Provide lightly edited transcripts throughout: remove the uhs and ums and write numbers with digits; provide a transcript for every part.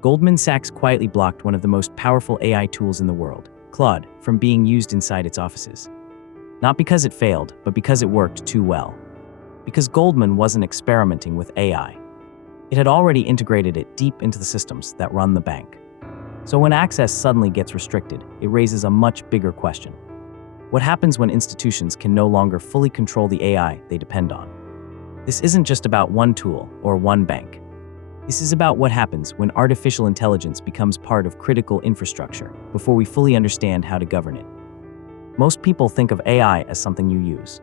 Goldman Sachs quietly blocked one of the most powerful AI tools in the world, Claude, from being used inside its offices. Not because it failed, but because it worked too well. Because Goldman wasn't experimenting with AI. It had already integrated it deep into the systems that run the bank. So when access suddenly gets restricted, it raises a much bigger question. What happens when institutions can no longer fully control the AI they depend on? This isn't just about one tool or one bank. This is about what happens when artificial intelligence becomes part of critical infrastructure before we fully understand how to govern it. Most people think of AI as something you use.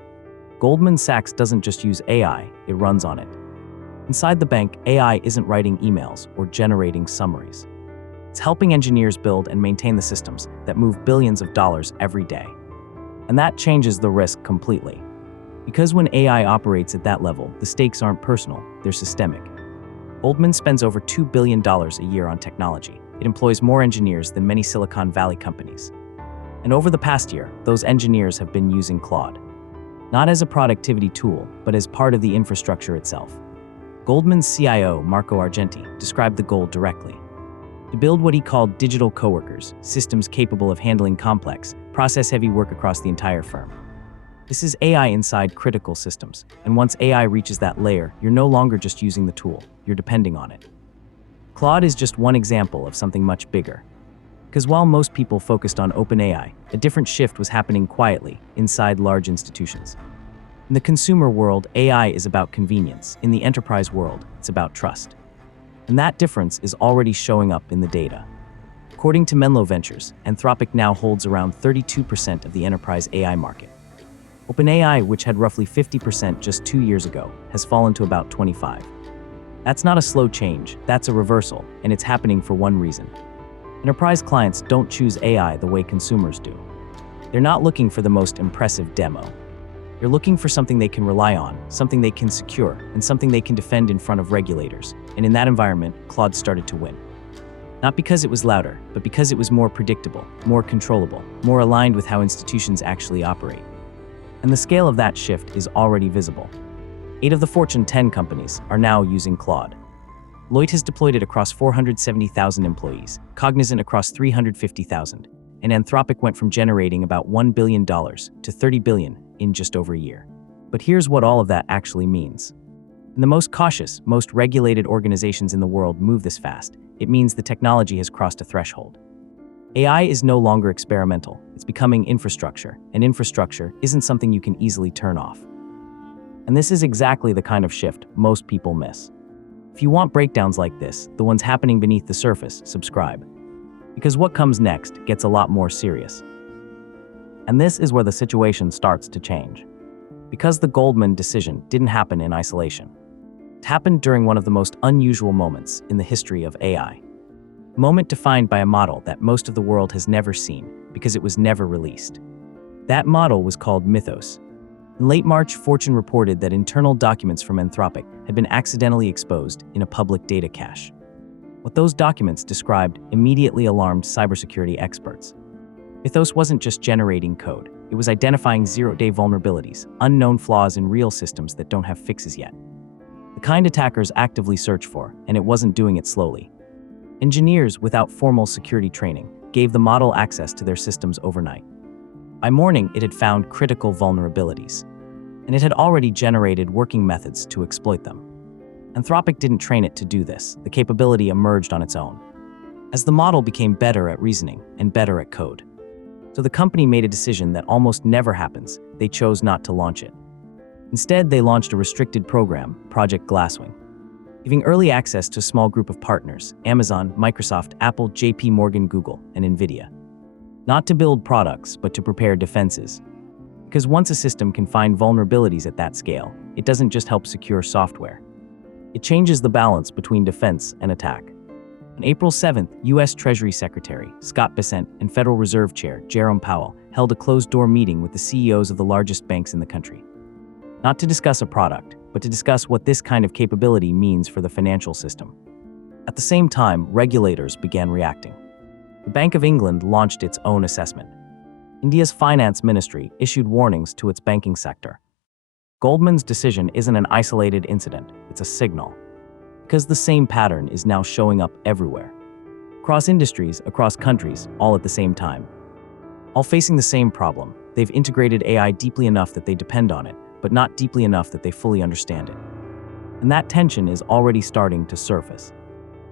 Goldman Sachs doesn't just use AI, it runs on it. Inside the bank, AI isn't writing emails or generating summaries. It's helping engineers build and maintain the systems that move billions of dollars every day. And that changes the risk completely. Because when AI operates at that level, the stakes aren't personal, they're systemic. Goldman spends over $2 billion a year on technology. It employs more engineers than many Silicon Valley companies. And over the past year, those engineers have been using Claude. Not as a productivity tool, but as part of the infrastructure itself. Goldman's CIO, Marco Argenti, described the goal directly. To build what he called digital coworkers, systems capable of handling complex, process-heavy work across the entire firm. This is AI inside critical systems, and once AI reaches that layer, you're no longer just using the tool, you're depending on it. Claude is just one example of something much bigger. Because while most people focused on OpenAI, a different shift was happening quietly inside large institutions. In the consumer world, AI is about convenience. In the enterprise world, it's about trust. And that difference is already showing up in the data. According to Menlo Ventures, Anthropic now holds around 32% of the enterprise AI market. OpenAI, which had roughly 50% just 2 years ago, has fallen to about 25%. That's not a slow change, that's a reversal, and it's happening for one reason. Enterprise clients don't choose AI the way consumers do. They're not looking for the most impressive demo. They're looking for something they can rely on, something they can secure, and something they can defend in front of regulators. And in that environment, Claude started to win. Not because it was louder, but because it was more predictable, more controllable, more aligned with how institutions actually operate. And the scale of that shift is already visible. 8 of the Fortune 10 companies are now using Claude. Deloitte has deployed it across 470,000 employees, Cognizant across 350,000, and Anthropic went from generating about $1 billion to $30 billion in just over a year. But here's what all of that actually means. In the most cautious, most regulated organizations in the world move this fast, it means the technology has crossed a threshold. AI is no longer experimental, it's becoming infrastructure, and infrastructure isn't something you can easily turn off. And this is exactly the kind of shift most people miss. If you want breakdowns like this, the ones happening beneath the surface, subscribe. Because what comes next gets a lot more serious. And this is where the situation starts to change. Because the Goldman decision didn't happen in isolation. It happened during one of the most unusual moments in the history of AI. A moment defined by a model that most of the world has never seen because it was never released. That model was called Mythos. In late March, Fortune reported that internal documents from Anthropic had been accidentally exposed in a public data cache. What those documents described immediately alarmed cybersecurity experts. Mythos wasn't just generating code, it was identifying zero-day vulnerabilities, unknown flaws in real systems that don't have fixes yet. The kind attackers actively search for, and it wasn't doing it slowly. Engineers without formal security training gave the model access to their systems overnight. By morning, it had found critical vulnerabilities, and it had already generated working methods to exploit them. Anthropic didn't train it to do this, the capability emerged on its own, as the model became better at reasoning and better at code. So the company made a decision that almost never happens, they chose not to launch it. Instead, they launched a restricted program, Project Glasswing, giving early access to a small group of partners, Amazon, Microsoft, Apple, JP Morgan, Google, and NVIDIA. Not to build products, but to prepare defenses. Because once a system can find vulnerabilities at that scale, it doesn't just help secure software. It changes the balance between defense and attack. On April 7th, U.S. Treasury Secretary Scott Bessent and Federal Reserve Chair Jerome Powell held a closed-door meeting with the CEOs of the largest banks in the country. Not to discuss a product, but to discuss what this kind of capability means for the financial system. At the same time, regulators began reacting. The Bank of England launched its own assessment. India's finance ministry issued warnings to its banking sector. Goldman's decision isn't an isolated incident, it's a signal. Because the same pattern is now showing up everywhere. across industries, across countries, all at the same time. All facing the same problem. They've integrated AI deeply enough that they depend on it, but not deeply enough that they fully understand it. And that tension is already starting to surface.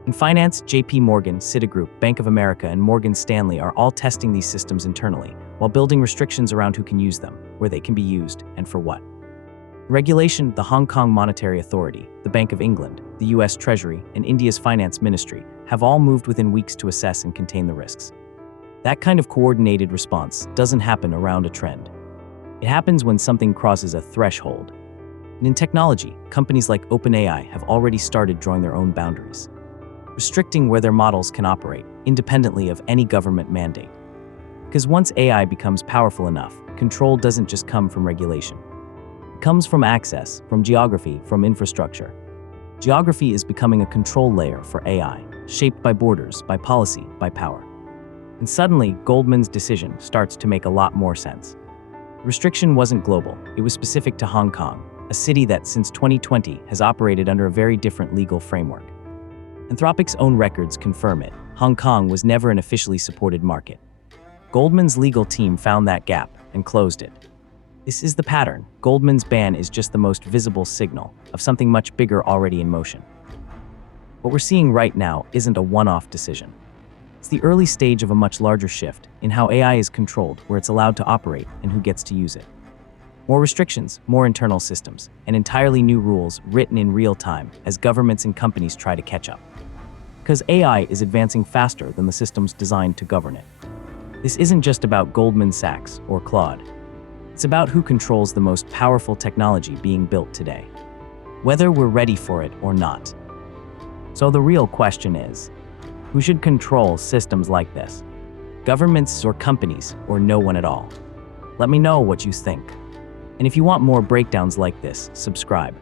In finance, JP Morgan, Citigroup, Bank of America, and Morgan Stanley are all testing these systems internally, while building restrictions around who can use them, where they can be used, and for what. Regulation, the Hong Kong Monetary Authority, the Bank of England, the US Treasury, and India's Finance Ministry have all moved within weeks to assess and contain the risks. That kind of coordinated response doesn't happen around a trend. It happens when something crosses a threshold. And in technology, companies like OpenAI have already started drawing their own boundaries, restricting where their models can operate, independently of any government mandate. Because once AI becomes powerful enough, control doesn't just come from regulation. It comes from access, from geography, from infrastructure. Geography is becoming a control layer for AI, shaped by borders, by policy, by power. And suddenly, Goldman's decision starts to make a lot more sense. The restriction wasn't global, it was specific to Hong Kong, a city that since 2020 has operated under a very different legal framework. Anthropic's own records confirm it. Hong Kong was never an officially supported market. Goldman's legal team found that gap and closed it. This is the pattern. Goldman's ban is just the most visible signal of something much bigger already in motion. What we're seeing right now isn't a one-off decision. It's the early stage of a much larger shift in how AI is controlled, where it's allowed to operate, and who gets to use it. More restrictions, more internal systems, and entirely new rules written in real time as governments and companies try to catch up. Because AI is advancing faster than the systems designed to govern it. This isn't just about Goldman Sachs or Claude. It's about who controls the most powerful technology being built today, whether we're ready for it or not. So the real question is, who should control systems like this? Governments or companies, or no one at all? Let me know what you think. And if you want more breakdowns like this, subscribe.